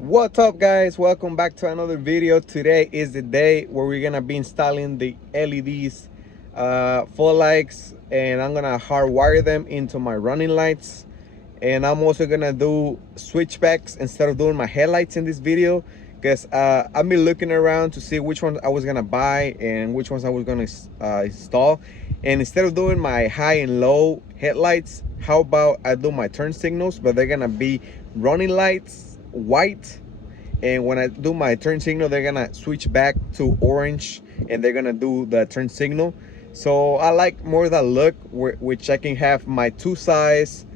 What's up, guys? Welcome back to another video. Today is the day where we're gonna be installing the LEDs fog lights, and I'm gonna hardwire them into my running lights. And I'm also gonna do switchbacks instead of doing my headlights in this video, because I've been looking around to see which ones I was gonna buy and which ones I was gonna install. And instead of doing my high and low headlights, how about I do my turn signals, but they're gonna be running lights, white, and when I do my turn signal, they're gonna switch back to orange, and they're gonna do the turn signal. So I like more that look, which I can have my two size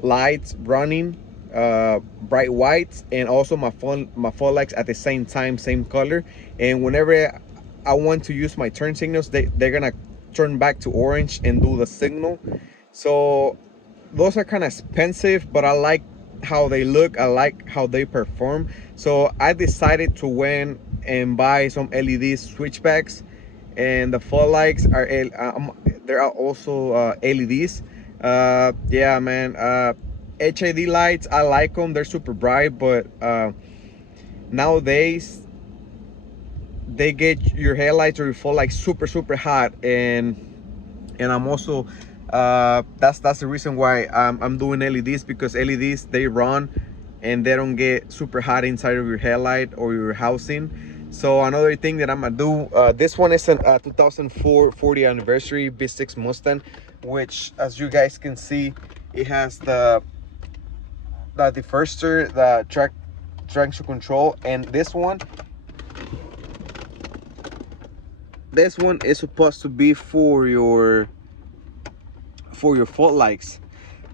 lights running, bright whites, and also my fog lights at the same time, same color. And whenever I want to use my turn signals, they're gonna turn back to orange and do the signal. So those are kind of expensive, but I like how they look, I like how they perform. So I decided to went and buy some LED switchbacks, and the fog lights are there are also LEDs. Yeah, man. HID lights, I like them, they're super bright, but nowadays they get your headlights or your fog lights super hot. And I'm also that's the reason why I'm doing LEDs, because LEDs, they run and they don't get super hot inside of your headlight or your housing. So another thing that I'm gonna do, this one is a 2004 40th anniversary V6 Mustang, which, as you guys can see, it has the differential, the traction control. And this one is supposed to be for your fog lights.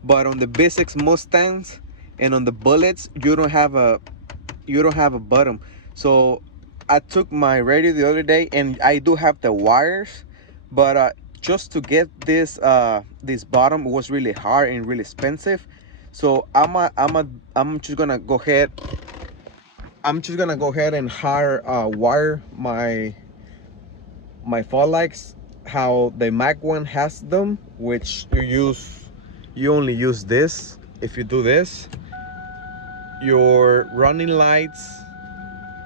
But on the V6 Mustangs and on the Bullets, you don't have a button. So I took my radio the other day, and I do have the wires, but just to get this bottom was really hard and really expensive. So I'm just gonna go ahead and wire my fog lights how the Mac one has them, which you only use this. If you do this, your running lights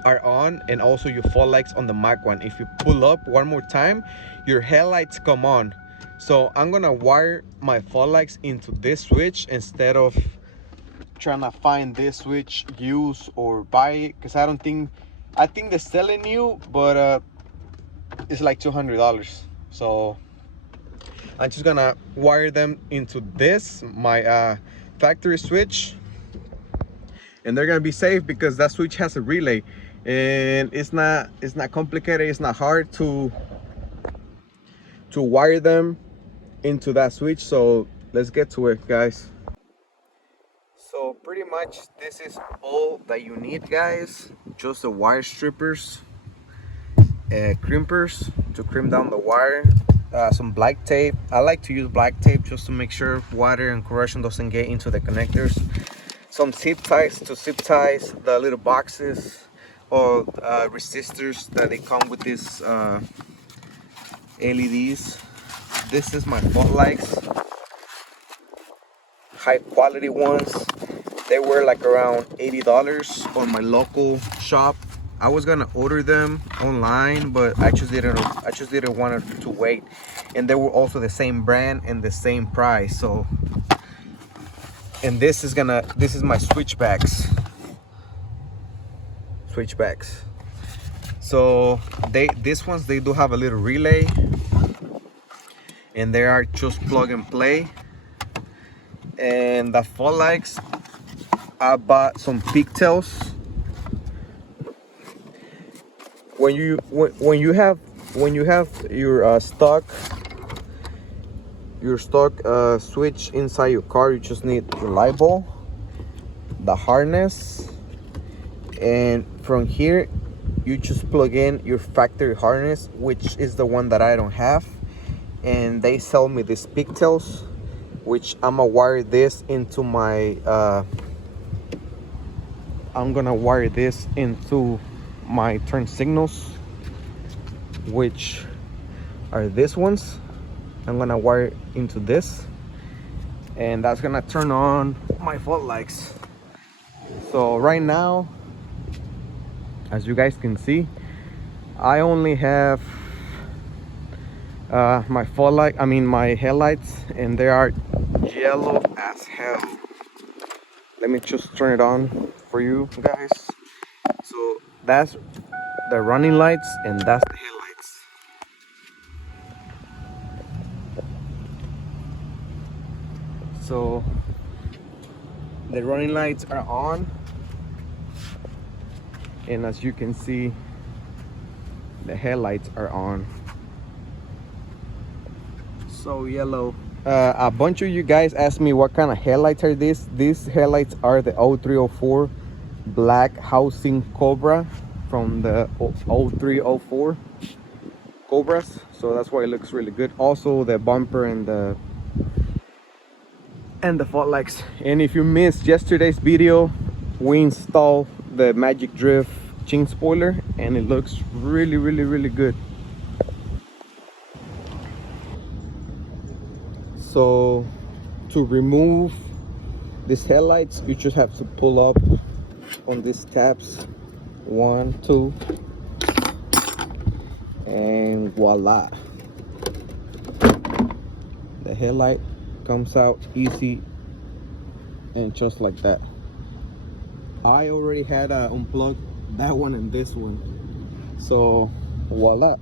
are on, and also your fog lights on the Mac one. If you pull up one more time, your headlights come on. So I'm gonna wire my fog lights into this switch instead of trying to find this switch, use or buy it, because I think they're selling new, but it's like $200. So I'm just gonna wire them into this, my factory switch, and they're gonna be safe because that switch has a relay, and it's not complicated, it's not hard to wire them into that switch. So let's get to it, guys. So pretty much this is all that you need, guys. Just the wire strippers, crimpers to crimp down the wire, some black tape. I like to use black tape just to make sure water and corrosion doesn't get into the connectors. Some zip ties to zip ties the little boxes or resistors that they come with these LEDs. This is my fog lights, high quality ones. They were like around $80 on my local shop. I was gonna order them online, but I just didn't want to wait, and they were also the same brand and the same price. So, and this is my switchbacks. So these ones, they do have a little relay, and they are just plug and play. And the fog lights, I bought some pigtails. When you have your stock switch inside your car, you just need your light bulb, the harness, and from here you just plug in your factory harness, which is the one that I don't have. And they sell me these pigtails, which I'm gonna wire this into my turn signals, which are these ones. I'm gonna wire into this, and that's gonna turn on my fog lights. So right now As you guys can see, I only have my my headlights, and they are yellow as hell. Let me just turn it on for you guys. So that's the running lights, and that's the headlights. So the running lights are on, and as you can see, the headlights are on. So yellow. A bunch of you guys asked me what kind of headlights are these. These headlights are the 0304 black housing Cobra from the 0304 Cobras. So that's why it looks really good. Also the bumper and the fog lights. And if you missed yesterday's video, we installed the Magic Drift chin spoiler, and it looks really good. So to remove these headlights, you just have to pull up on these tabs, 1, 2, and voila, the headlight comes out easy and just like that. I already had unplugged that one and this one, so voila.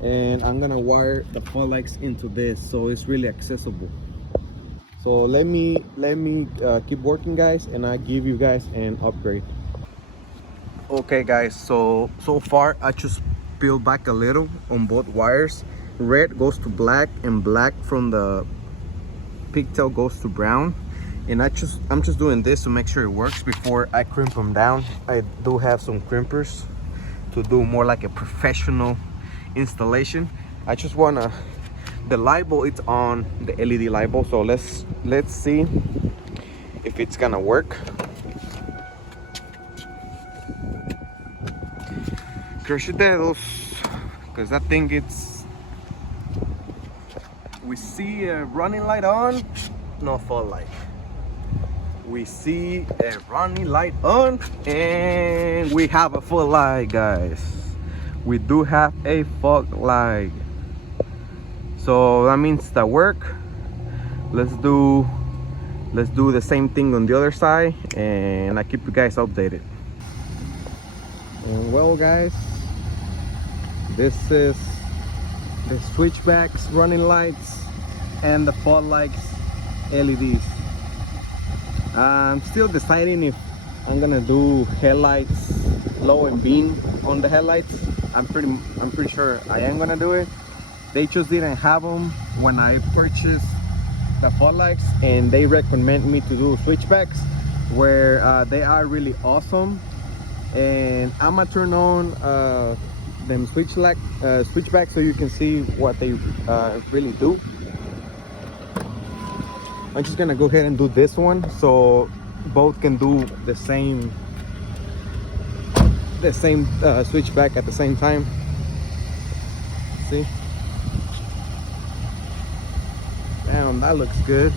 And I'm gonna wire the fog lights into this, so it's really accessible. So let me keep working, guys, and I give you guys an upgrade. Okay guys, so far I just peeled back a little on both wires. Red goes to black, and black from the pigtail goes to brown. And I'm just doing this to make sure it works before I crimp them down. I do have some crimpers to do more like a professional installation. I just wanna, the light bulb, it's on the LED light bulb, so let's see if it's gonna work. Crush your dedos, because that thing, we see a running light on, no fog light. We see a running light on, and we have a fog light, guys. We do have a fog light, so that means that work. Let's do the same thing on the other side, and I keep you guys updated. And well guys, this is the switchbacks running lights and the fog lights LEDs. I'm still deciding if I'm gonna do headlights low and beam on the headlights. I'm pretty sure I am gonna do it. They just didn't have them when I purchased the fog lights, and they recommend me to do switchbacks, where they are really awesome. And I'm gonna turn on them switchbacks so you can see what they really do. I'm just gonna go ahead and do this one so both can do the same switchback at the same time. See? Damn, that looks good.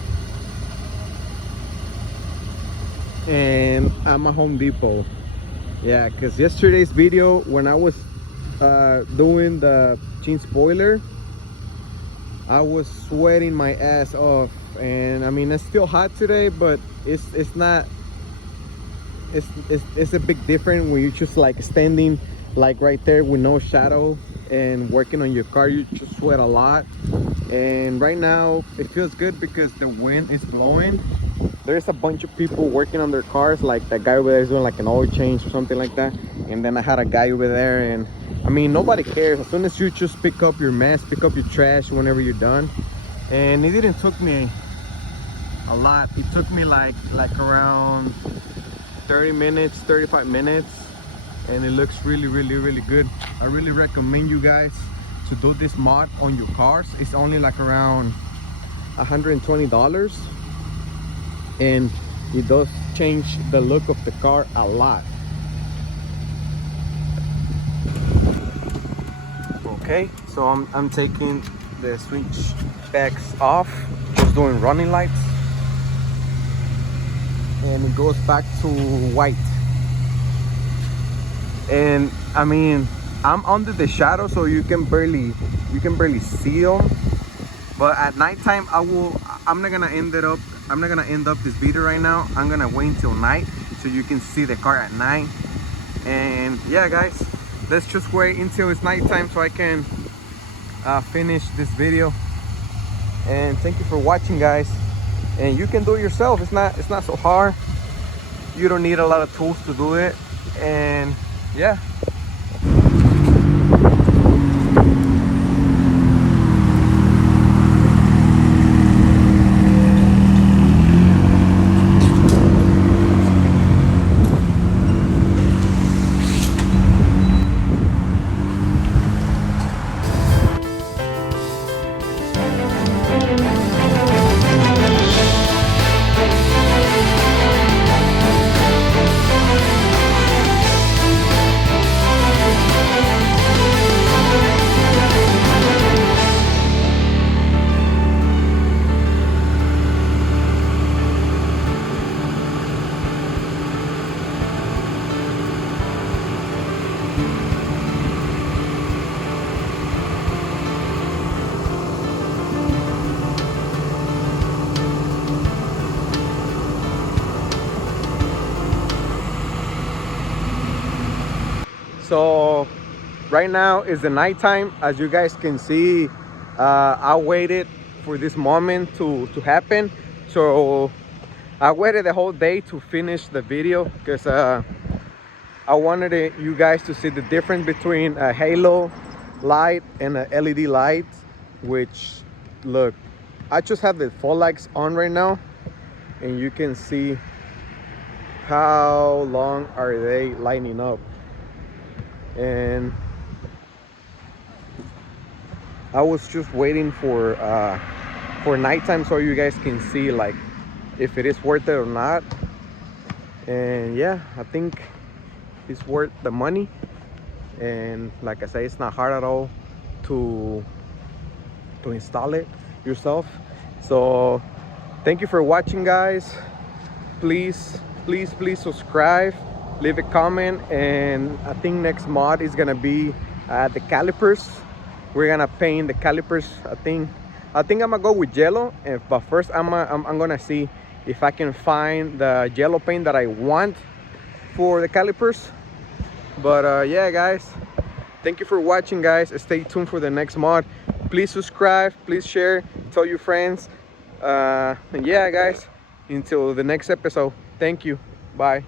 And I'm at Home Depot. Yeah, because yesterday's video, when I was doing the chin spoiler, I was sweating my ass off. And I mean, it's still hot today, but it's not, it's a big difference when you're just like standing like right there with no shadow and working on your car. You just sweat a lot. And right now it feels good because the wind is blowing. There's a bunch of people working on their cars, like that guy over there is doing like an oil change or something like that. And then I had a guy over there, and I mean, nobody cares. As soon as you just pick up your mess, pick up your trash whenever you're done. And it didn't took me a lot. It took me like around 30 minutes, 35 minutes, and it looks really good. I really recommend you guys to do this mod on your cars. It's only like around $120, and it does change the look of the car a lot. Okay, so I'm taking the switchbacks off, just doing running lights, and it goes back to white. and I mean, I'm under the shadow, so you can barely see them. But at nighttime, I'm not gonna end up this video right now. I'm gonna wait until night so you can see the car at night. And yeah, guys, let's just wait until it's nighttime so I can finish this video. And thank you for watching, guys. And you can do it yourself. It's not so hard. You don't need a lot of tools to do it. And yeah. So right now is the nighttime. As you guys can see, I waited for this moment to happen. So I waited the whole day to finish the video because I wanted you guys to see the difference between a halo light and a LED light. Which, look, I just have the fog lights on right now, and you can see how long are they lighting up. And I was just waiting for nighttime so you guys can see like if it is worth it or not. And yeah, I think it's worth the money. And like I say, it's not hard at all to install it yourself. So thank you for watching, guys. Please subscribe, leave a comment. And I think next mod is gonna be the calipers. We're gonna paint the calipers. I think I'm gonna go with yellow, but first I'm gonna see if I can find the yellow paint that I want for the calipers. But yeah, guys, thank you for watching, guys. Stay tuned for the next mod. Please subscribe, please share, tell your friends. And yeah, guys, until the next episode, thank you, bye.